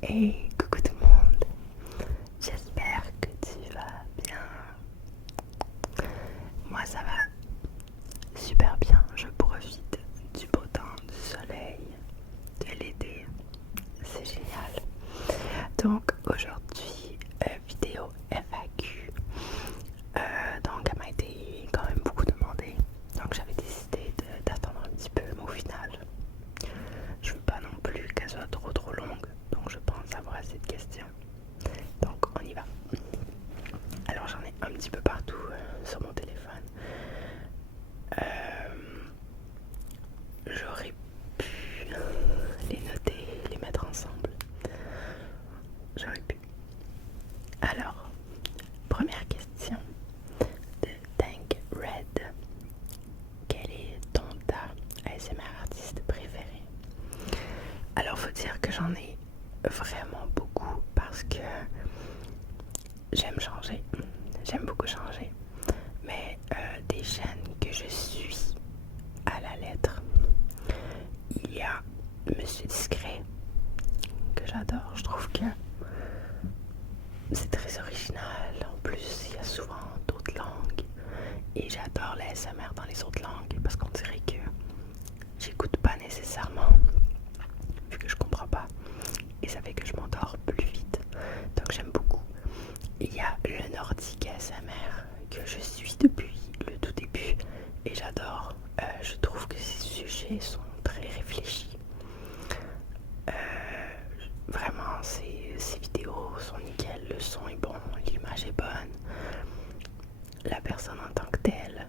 Hey, coucou tout le monde, j'espère que tu vas bien. Moi ça va super bien, je profite du beau temps, du soleil, de l'été, c'est génial. Donc aujourd'hui, vidéo FAQ, donc elle m'a été quand même beaucoup demandée, donc j'avais décidé d'attendre un petit peu, mais au final, je veux pas non plus qu'elle soit trop longue, donc je pense avoir assez de questions. Donc on y va. Alors j'en ai un petit peu partout sur mon téléphone. J'aurais pu les noter, les mettre ensemble. J'aurais pu. Alors, première question de Tank Red. Quel est ton ASMR artiste préféré? Alors faut dire que j'en ai vraiment beaucoup parce que j'aime changer, j'aime beaucoup changer, mais des chaînes que je suis à la lettre, il y a Monsieur Discret que j'adore, je trouve que c'est très original, en plus il y a souvent d'autres langues et j'adore la SMR dans les autres langues parce qu'on dirait que j'écoute pas nécessairement vu que je comprends pas et ça fait que je m'endors plus vite, donc j'aime beaucoup. Il y a le nordique ASMR que je suis depuis le tout début et j'adore. Je trouve que ces sujets sont très réfléchis. Vraiment, ces vidéos sont nickel, le son est bon, l'image est bonne, la personne en tant que telle,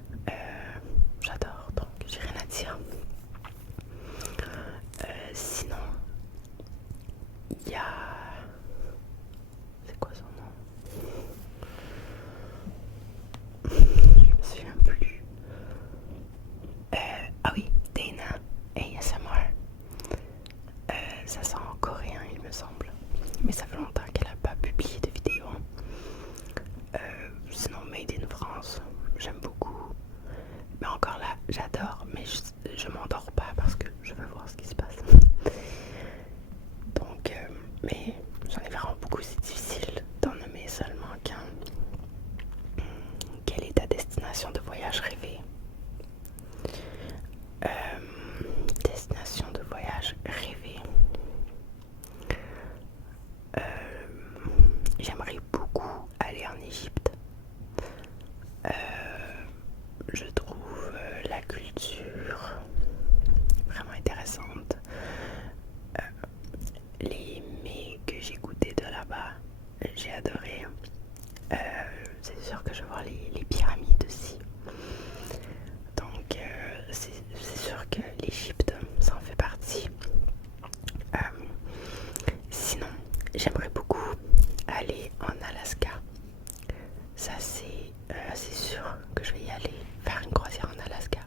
j'adore, donc j'ai rien à dire. Sinon, il y a... C'est quoi son nom? Je me souviens plus. Ah oui, Dana ASMR. Ça sent en coréen, il me semble. Mais ça fait longtemps qu'elle n'a pas publié de vidéo. Sinon, Made in France, j'aime beaucoup. Mais encore là, j'adore, mais je m'endors pas parce que je veux voir ce qui se passe. Donc, mais j'en ai vraiment beaucoup, c'est difficile d'en nommer seulement qu'un. Quelle est ta destination de voyage rêvée? Destination de voyage rêvée. J'aimerais beaucoup aller en Égypte. Je trouve la culture vraiment intéressante. Les mets que j'ai goûtés de là-bas, j'ai adoré. C'est sûr que je vais voir les pyramides aussi. Donc c'est sûr que l'Égypte, ça en fait partie. Sinon, j'aimerais beaucoup aller en Alaska. Ça c'est sûr que je vais y aller, faire une croisière en Alaska.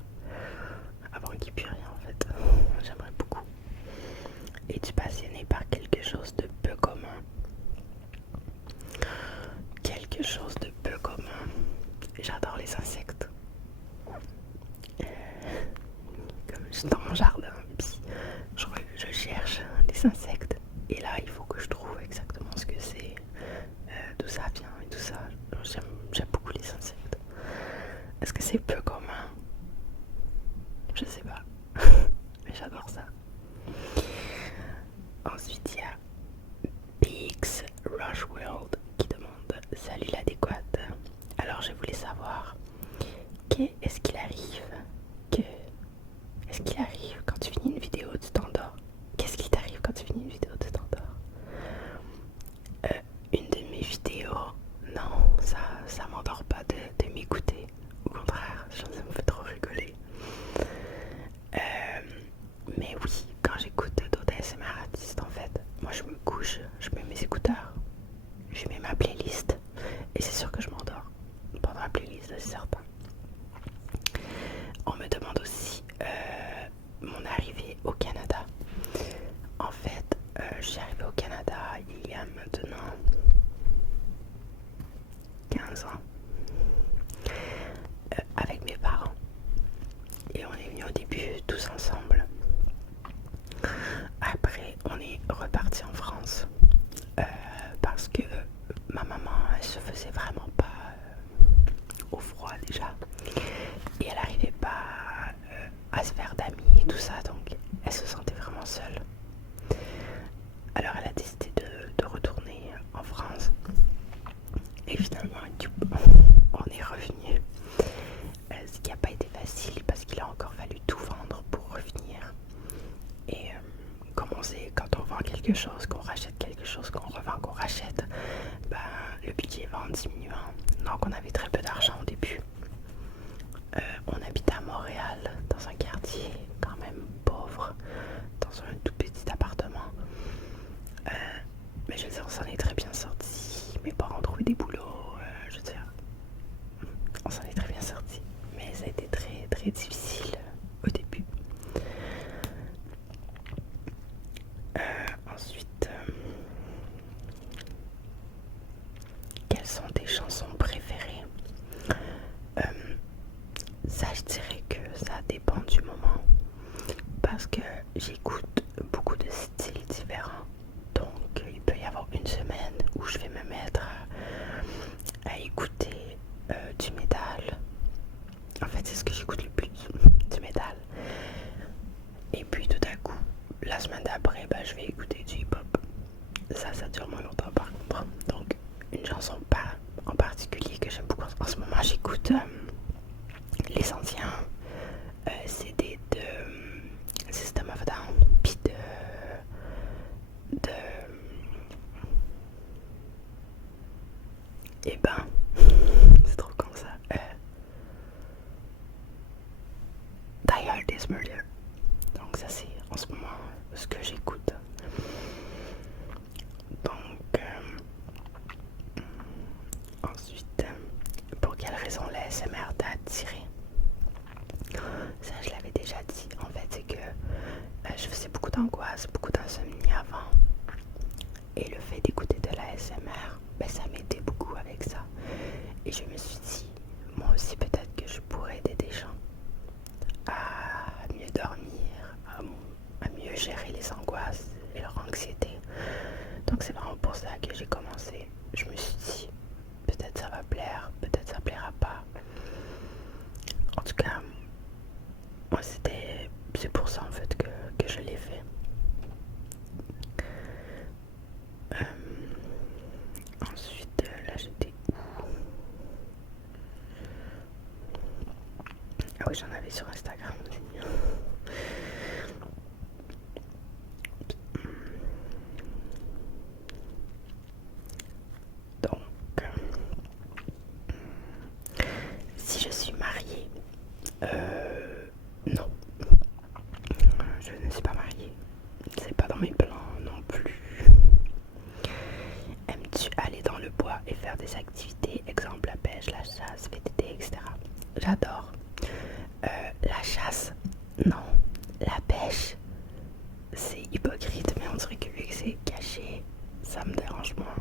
Avant qu'il n'y ait plus rien en fait. J'aimerais beaucoup. Es-tu passionné par quelque chose de peu commun? Quelque chose de peu commun. J'adore les insectes. Comme je suis dans mon jardin, puis je cherche des insectes. Et là, il faut que je trouve exactement ce que c'est, d'où ça vient et tout ça. J'aime beaucoup les insectes. Est-ce que c'est peu commun? Je sais pas. Mais j'adore ça. Ensuite, il y a BX Rush World qui demande: Salut l'adéquate. Alors, je voulais savoir, est-ce qu'il arrive quand tu finis une vidéo, tu t'endors? Qu'est-ce qui t'arrive quand tu finis une vidéo, tu t'endors? Une de mes vidéos, non, ça m'endort pas de m'écouter. Au contraire, ça me fait trop rigoler. Mais oui, quand j'écoute d'autres ASMR artistes, en fait, moi je me couche, je mets mes écouteurs, je mets ma playlist et c'est sûr que je m'endors pendant la playlist, c'est certain. quelque chose, qu'on rachète quelque chose, qu'on revend, qu'on rachète, ben, le budget va en diminuant. Donc on avait très peu d'argent au début. On habitait à Montréal, dans un quartier quand même pauvre, dans un tout petit appartement. Mais je veux dire, on s'en est très bien sorti. Mes parents ont trouvé des boulots, je veux dire, on s'en est très bien sorti. Mais ça a été très très difficile au début. Ensuite, quelles sont tes chansons préférées? Ça, je dirais que ça dépend du moment parce que j'écoute beaucoup de styles différents. Donc, il peut y avoir une semaine où je vais me mettre à écouter du métal. En fait, c'est ce que j'écoute le plus, du métal. Et puis, tout à coup, la semaine d'après, ben, je vais écouter du hip-hop. Ça dure moins longtemps par contre. Donc, une chanson pas en particulier que j'aime beaucoup. En ce moment, j'écoute les anciens CD de System of a Down, puis de et ben, c'est trop con ça. Die Hard Is Murder. Donc ça c'est en ce moment ce que j'écoute. Donc ensuite, pour quelle raison l'ASMR t'a attiré? Ça je l'avais déjà dit. En fait c'est que je faisais beaucoup d'angoisse, beaucoup d'insomnie avant. Et le fait d'écouter de l'ASMR, ben, ça m'aidait beaucoup avec ça. Et je me suis dit, moi aussi peut-être que je pourrais aider des gens à mieux dormir, à mieux gérer les angoisses et leur anxiété. Donc c'est vraiment pour ça que j'ai commencé. Je me suis dit, peut-être ça va plaire, peut-être ça plaira pas. En tout cas, moi c'est pour ça en fait que je l'ai fait. Ensuite, là j'étais où? Ah oui, j'en avais sur Instagram aussi. Donc, si je suis mariée, non, je ne suis pas mariée. C'est pas dans mes plans non plus. Aimes-tu aller dans le bois et faire des activités, exemple la pêche, la chasse, VTT, etc. J'adore. La chasse, non. La pêche, c'est hypocrite, mais on dirait que vu que c'est caché, ça me dérange moins.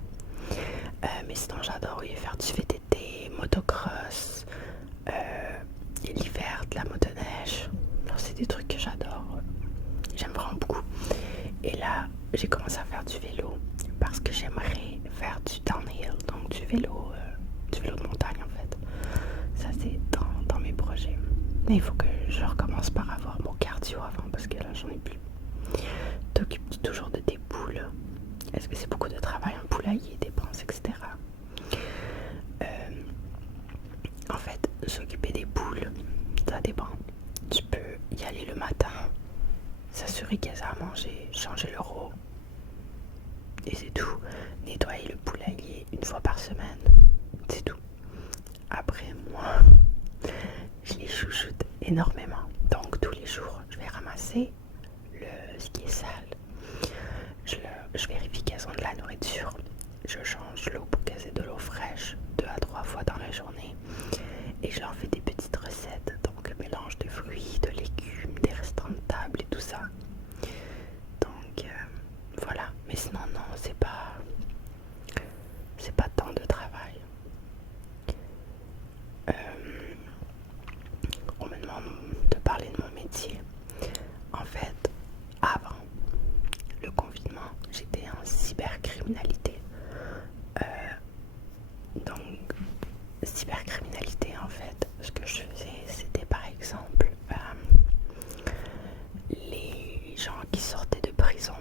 Mais sinon, j'adore oui, faire du VTT, motocross, l'hiver, de la motoneige. C'est des trucs que j'adore. J'aime vraiment beaucoup. Et là, j'ai commencé à faire du vélo parce que j'aimerais faire du downhill, donc du vélo de montagne en fait. Ça, c'est dans mes projets. Mais il faut que je recommence par avoir mon cardio avant parce que là, j'en ai plus. T'occupes-tu toujours de tes poules? Est-ce que c'est beaucoup de travail en poulailler, dépenses, etc. En fait, s'occuper des poules, ça dépend. Tu peux y aller le matin, s'assurer qu'elles aient à manger, changer leur eau. Et c'est tout. Nettoyer le poulailler une fois par semaine. C'est tout. Après, moi, je les chouchoute énormément. Donc, tous les jours, je vais ramasser ce qui est sale. Je vérifie qu'elles ont de la nourriture. Je change l'eau pour qu'elles aient de l'eau fraîche 2 à 3 fois dans la journée. Et je leur fais des petites recettes. Donc, mélange de fruits, de légumes, des restants de table et tout ça. Donc, voilà. Mais sinon, non, c'est pas tant de travail. On me demande de parler de mon métier. En fait, avant le confinement, j'étais en cybercriminalité. Donc, cybercriminalité, en fait, ce que je faisais, c'était par exemple les gens qui sortaient de prison,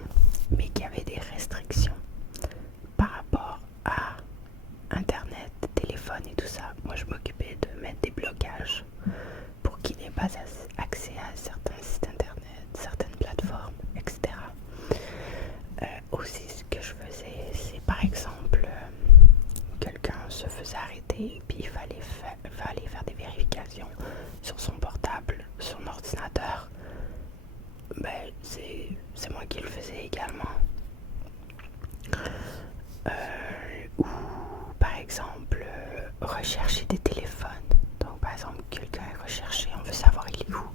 mais qui avaient des restrictions par rapport à Internet, téléphone et tout ça. Moi, je m'occupais de mettre des blocages pour qu'ils n'aient pas accès à certains sites internet, certaines plateformes, etc. Au c'est moi qui le faisais également. Ou par exemple rechercher des téléphones. Donc par exemple quelqu'un est recherché, on veut savoir il est où.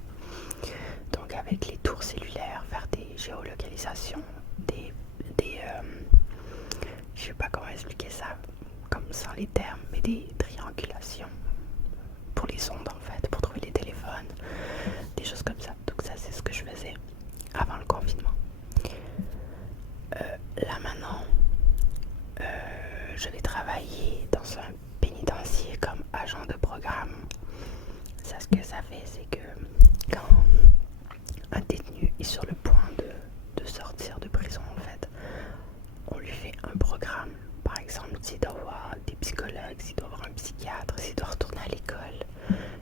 Donc avec les tours cellulaires, faire des géolocalisations, je sais pas comment expliquer ça, comme sans les termes, mais des triangulations pour les ondes en fait, pour trouver les téléphones, des choses comme ça. Donc ça c'est ce que je faisais avant le confinement. Là maintenant, je vais travailler dans un pénitencier comme agent de programme. Ça, ce que ça fait, c'est que quand un détenu est sur le point de sortir de prison, en fait, on lui fait un programme. Par exemple, s'il doit voir des psychologues, s'il doit voir un psychiatre, s'il doit retourner à l'école,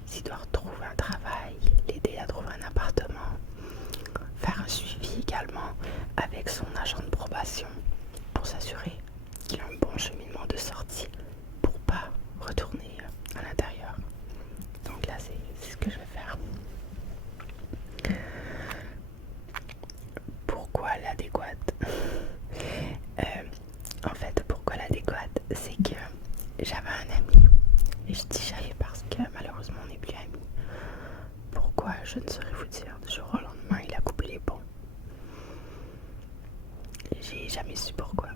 s'il doit retrouver un travail, l'aider à trouver un appartement, faire un suivi également avec son agent de probation pour s'assurer qu'il a un bon cheminement de sortie pour pas retourner à l'intérieur. Donc là, c'est ce que je vais faire. Pourquoi l'adéquate? En fait, pourquoi l'adéquate? C'est que j'avais un ami, et je dis j'avais parce que malheureusement on n'est plus amis. Pourquoi? Je ne saurais vous dire. Du jour au lendemain, il a coupé les ponts. J'ai jamais su pourquoi.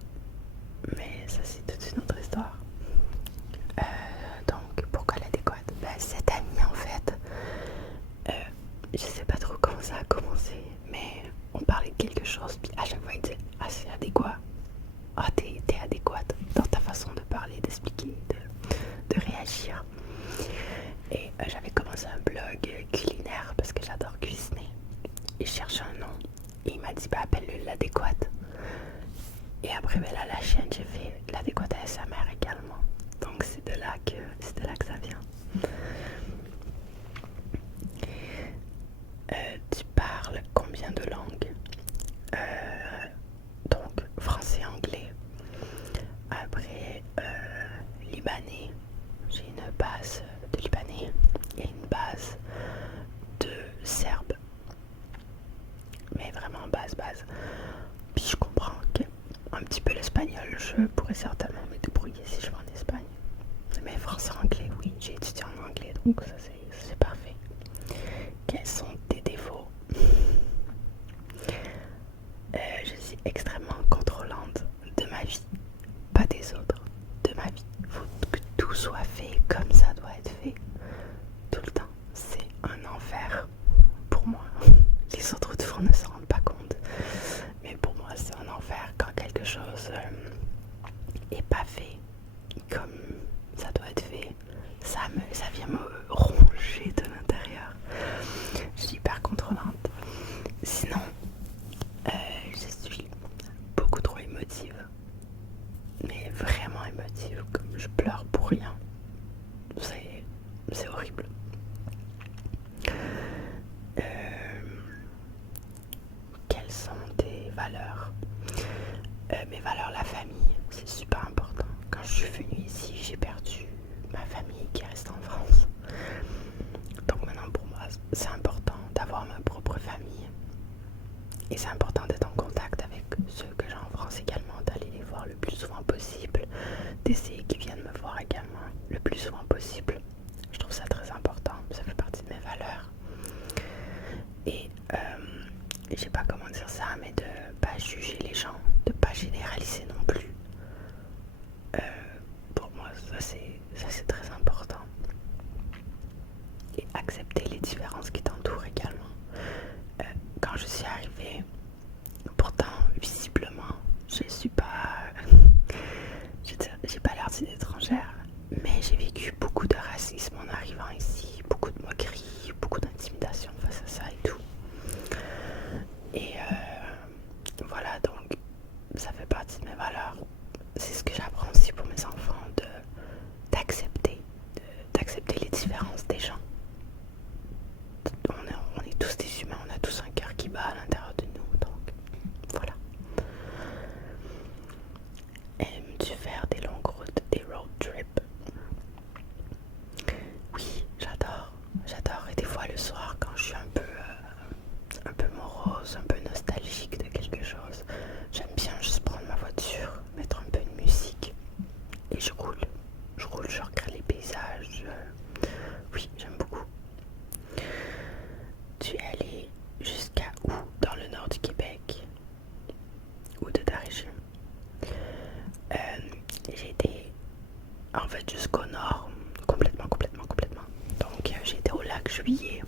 Mais ça, c'est toute une autre histoire. Donc, pourquoi l'adéquate? Cette amie, en fait, je sais pas trop comment ça a commencé, mais on parlait de quelque chose, puis à chaque fois, il disait « Ah, c'est adéquat. Ah, t'es adéquate dans ta façon de parler, d'expliquer, de réagir. » Et j'avais commencé un blog culinaire parce que j'adore cuisiner. Et je cherchais un nom. Et il m'a dit « Appelle-le l'adéquate. » Et après, là, la chaîne, j'ai fait l'adéquate ASMR également. Donc c'est de là que ça vient. Tu parles combien de langues? Donc français, anglais. Après libanais. J'ai une base de libanais et une base de serbe. Mais vraiment base. Puis je comprends un petit peu l'espagnol. Je pourrais certainement me débrouiller si je vais en Espagne. Mais français, anglais, oui, j'ai étudié en anglais, donc ça c'est parfait. Quels sont tes défauts? Je suis extrêmement contrôlante de ma vie, pas des autres, de ma vie. Il faut que tout soit fait comme ça doit être fait, tout le temps. C'est un enfer pour moi. Les autres autour ne s'en rendent pas compte, mais pour moi c'est un enfer quand quelque chose est pas fait comme ça doit être fait. Ça vient me ronger de l'intérieur. Je suis hyper contrôlante. Sinon, je suis beaucoup trop émotive. Mais vraiment émotive, comme je pleure pour rien. C'est horrible. Quelles sont tes valeurs? Mes valeurs, la famille, c'est super important. Quand je suis venue ici, j'ai perdu ma famille qui reste en France. Donc maintenant pour moi, c'est important d'avoir ma propre famille. Et c'est important d'être en contact avec ceux que j'ai en France également, d'aller les voir le plus souvent possible, d'essayer qu'ils viennent me voir également le plus souvent possible. Je trouve ça très important, ça fait partie de mes valeurs. Et je sais pas comment dire ça, mais de pas juger les gens, de pas généraliser non plus. Pour moi, ça c'est très important. Et accepter les différences qui t'entourent également. Quand je suis arrivée, pourtant visiblement, je suis pas, j'ai pas l'air d'une étrangère, mais j'ai vécu beaucoup de racisme en arrivant ici, beaucoup de moqueries, beaucoup d'intimidation face à ça et tout. Et juillet,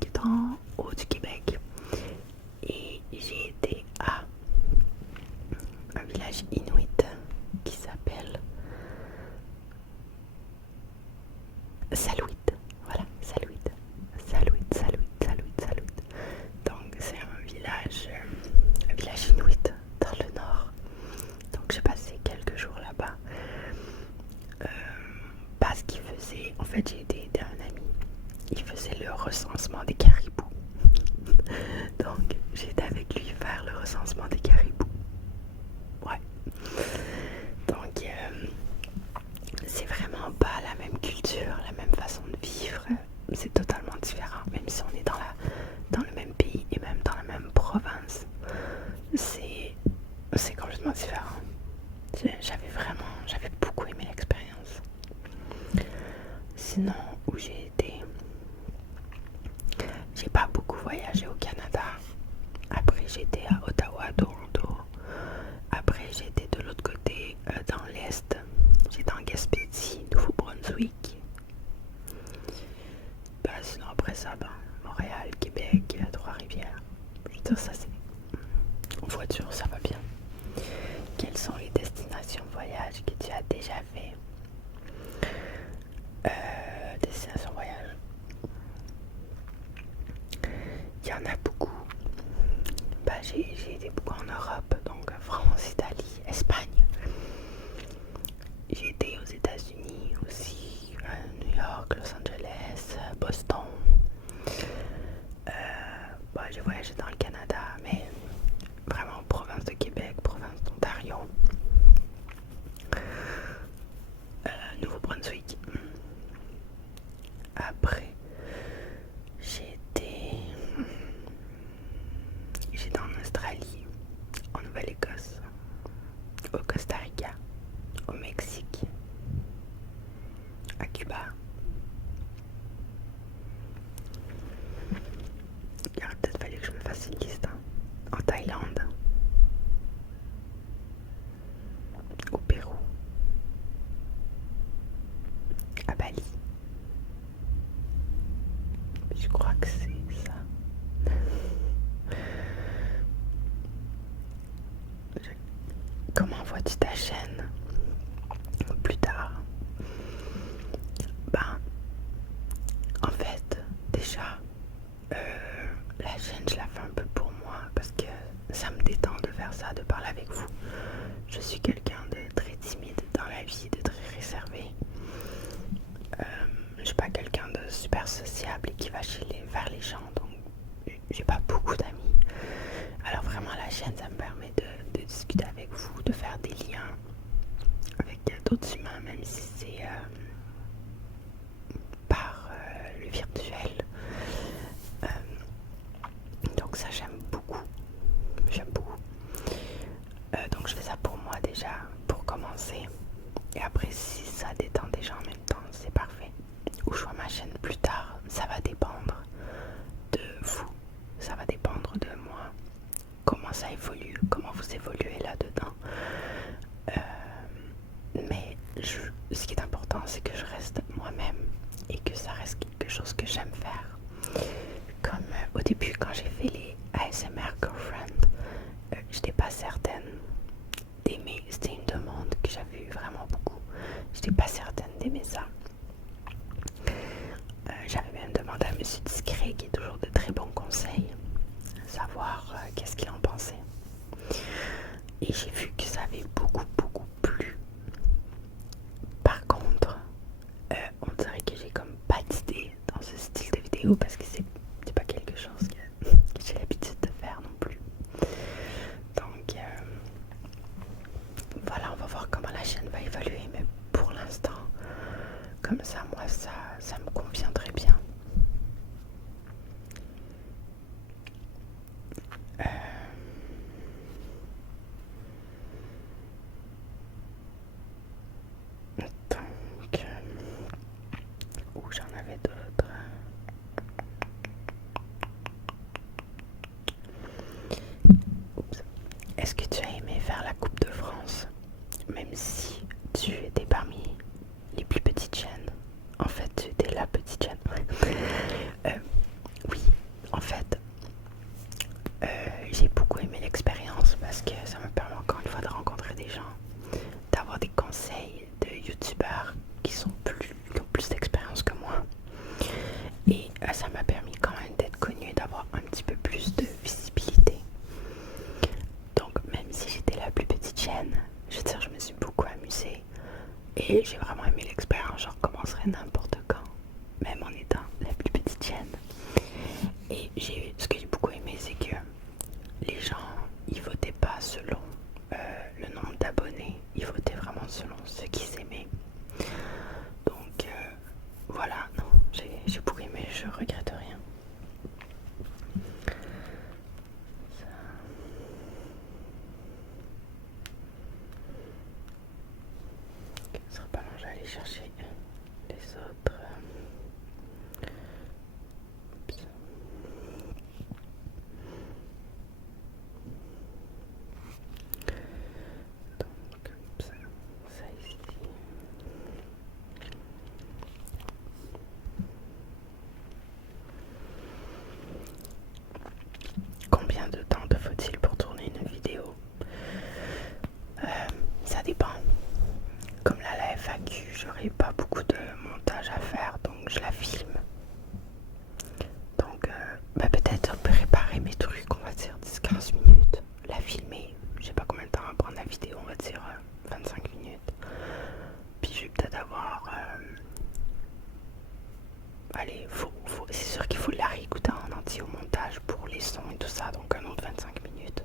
qui est en haut du Québec. Et j'ai été à un village inuit qui s'appelle Salouit. Voilà, Salouit. Salouit. Donc c'est un village inuit dans le nord. Donc j'ai passé quelques jours là-bas. Parce qu'il faisait, en fait j'ai été aider un ami, il faisait le recensement des caribous. Donc j'ai été avec lui faire le recensement des caribous. Ouais. Donc c'est vraiment pas la même culture, la même façon de vivre. C'est totalement différent, même si on est dans le même pays et même dans la même province. C'est complètement différent. J'avais beaucoup aimé l'expérience. Sinon, où j'ai été, j'ai pas beaucoup voyagé au Canada. Après, j'étais à Ottawa, Toronto. Après, j'étais de l'autre côté, dans l'Est. J'étais en Gaspésie, Nouveau-Brunswick. Sinon, après ça, Montréal, Québec, Trois-Rivières. Je veux dire, ça c'est... En voiture, ça va bien. Quelles sont les destinations voyage que tu as déjà fait? Destination voyage. Il y en a beaucoup. J'ai été beaucoup en Europe, donc France, Italie, Espagne. J'ai été aux États-Unis aussi, New York, Los Angeles, Boston. J'ai voyagé dans le Canada, mais vraiment province de Québec, province d'Ontario, Nouveau-Brunswick. Après, j'étais en Australie, en Nouvelle-Écosse, au Costa Rica, au Mexique, à Cuba. Il aurait peut-être fallu que je me fasse une liste. En Thaïlande, au Pérou, à Bali. Je crois que c'est ça. Comment vois-tu ta chaîne plus tard? En fait, déjà, la chaîne, je la fais un peu pour moi parce que ça me détend de faire ça, de parler avec vous. Je suis quelqu'un de très timide dans la vie, de très réservé. Je suis pas quelqu'un de super sociable et qui va vers les gens, donc j'ai pas beaucoup d'amis. Alors vraiment la chaîne, ça me permet de discuter avec vous, de faire des liens avec d'autres humains, même si c'est par le virtuel. Donc ça j'aime beaucoup. Donc je fais ça pour moi déjà, pour commencer. Et après si ça détend des gens en même temps, c'est parfait. Où je vois ma chaîne plus tard, ça va dépendre de vous, ça va dépendre de moi, comment ça évolue, comment vous évoluez là-dedans. Mais ce qui est important, c'est que je reste moi-même et que ça reste quelque chose que j'aime faire. Comme au début, quand j'ai fait les ASMR Girlfriend, j'étais pas certaine d'aimer. C'était une demande que j'avais eu vraiment beaucoup. J'étais pas certaine d'aimer ça. J'avais même demandé à Monsieur Discret, qui est toujours de très bons conseils, savoir qu'est-ce qu'il en pensait. Et j'ai vu que ça avait beaucoup plu. Par contre, on dirait que j'ai comme pas d'idée dans ce style de vidéo parce que c'est pas quelque chose que j'ai l'habitude de faire non plus. Donc voilà, on va voir comment la chaîne va évoluer, mais pour l'instant, comme ça, moi ça me convient très bien. Donc, où j'en avais d'autres. Oups. Est-ce que tu as aimé faire la Coupe de France, même si tu étais parmi les plus petites chaînes? En fait, tu étais la petite chaîne. Et j'ai vraiment aimé l'expérience, je recommencerai n'importe quand, même en étant la plus petite chaîne. Et ce que j'ai beaucoup aimé, c'est que les gens, ils votaient pas selon le nombre d'abonnés, ils votaient vraiment selon ce qu'ils aimaient. Donc voilà, non, j'ai beaucoup aimé, je regrette rien. Ça... Okay, ce sera pas long, je vais aller chercher les autres. Donc ça ici. Combien de temps te faut-il pour tourner une vidéo? Ça dépend. Comme là, la FAQ, j'aurai pas beaucoup de montage à faire, donc je la filme. Donc peut-être préparer mes trucs, on va dire 10-15 minutes. La filmer, je sais pas combien de temps va prendre la vidéo, on va dire 25 minutes. Puis je vais peut-être avoir... allez, c'est sûr qu'il faut la réécouter en entier au montage pour les sons et tout ça, donc un autre 25 minutes.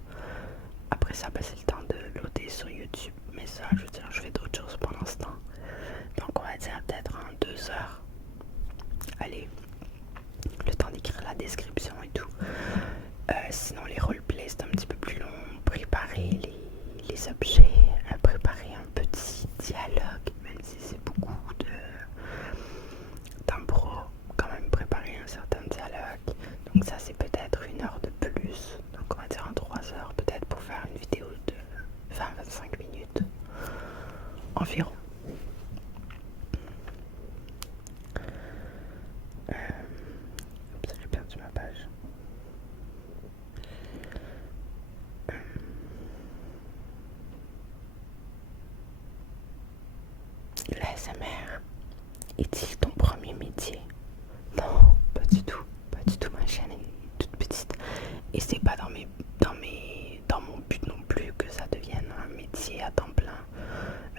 Après ça, c'est le temps de loader sur YouTube. Mais ça, je veux dire, je fais d'autres choses pendant ce temps. Donc on va dire peut-être en 2 heures. Allez, le temps d'écrire la description et tout. Sinon les roleplays c'est un petit peu plus long. Préparer les objets, préparer un petit dialogue, même si c'est beaucoup d'impro, quand même préparer un certain dialogue. Donc ça c'est peut-être 1 heure de plus. Donc on va dire en 3 heures peut-être pour faire une vidéo de 20-25 minutes environ. J'ai perdu ma page. L'ASMR est-il ton premier métier? Non, pas du tout. Pas du tout, ma chaîne est toute petite. Et c'est pas dans mon but non plus que ça devienne un métier à temps plein.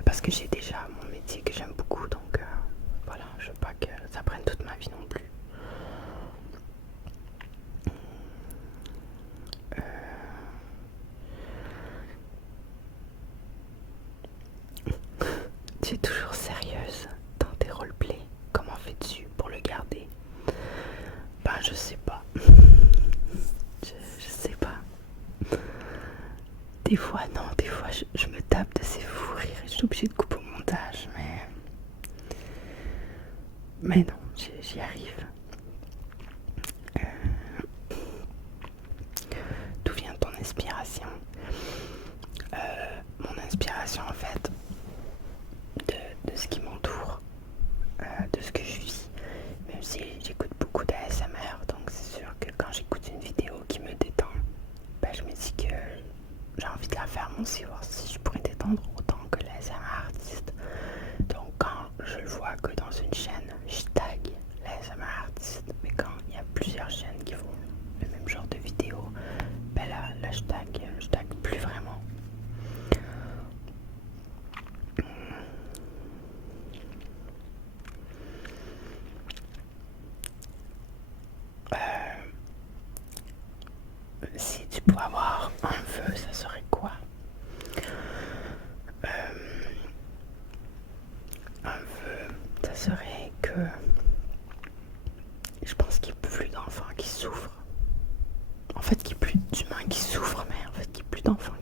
Parce que j'ai déjà mon métier que j'aime beaucoup, donc voilà, je veux pas que ça prenne toute ma vie non plus. Tu es toujours sérieuse dans tes roleplays. Comment fais-tu pour le garder? Ben je sais pas. Je sais pas. Des fois non, des fois je me tape de ces fous rires et je suis obligée de couper au montage, mais non, j'y arrive. D'où vient ton inspiration? Mon inspiration en fait de ce qui m'entoure, de ce que je vis, même si j'écoute beaucoup d'ASMR, donc c'est sûr que quand j'écoute une vidéo qui me détend, je me dis que j'ai envie de la faire moi aussi, voir si je pourrais détendre autant que l'ASMR artiste. Donc quand je le vois que dans une chaîne, je tag l'ASMR artiste, mais quand il y a plusieurs chaînes qui font le même genre de vidéo, là je tag plus vraiment. Si tu pouvais avoir un vœu, ça serait quoi? Un vœu, ça serait que je pense qu'il n'y ait plus d'enfants qui souffrent. En fait, qu'il n'y ait plus d'humains qui souffrent, mais en fait, qu'il n'y ait plus d'enfants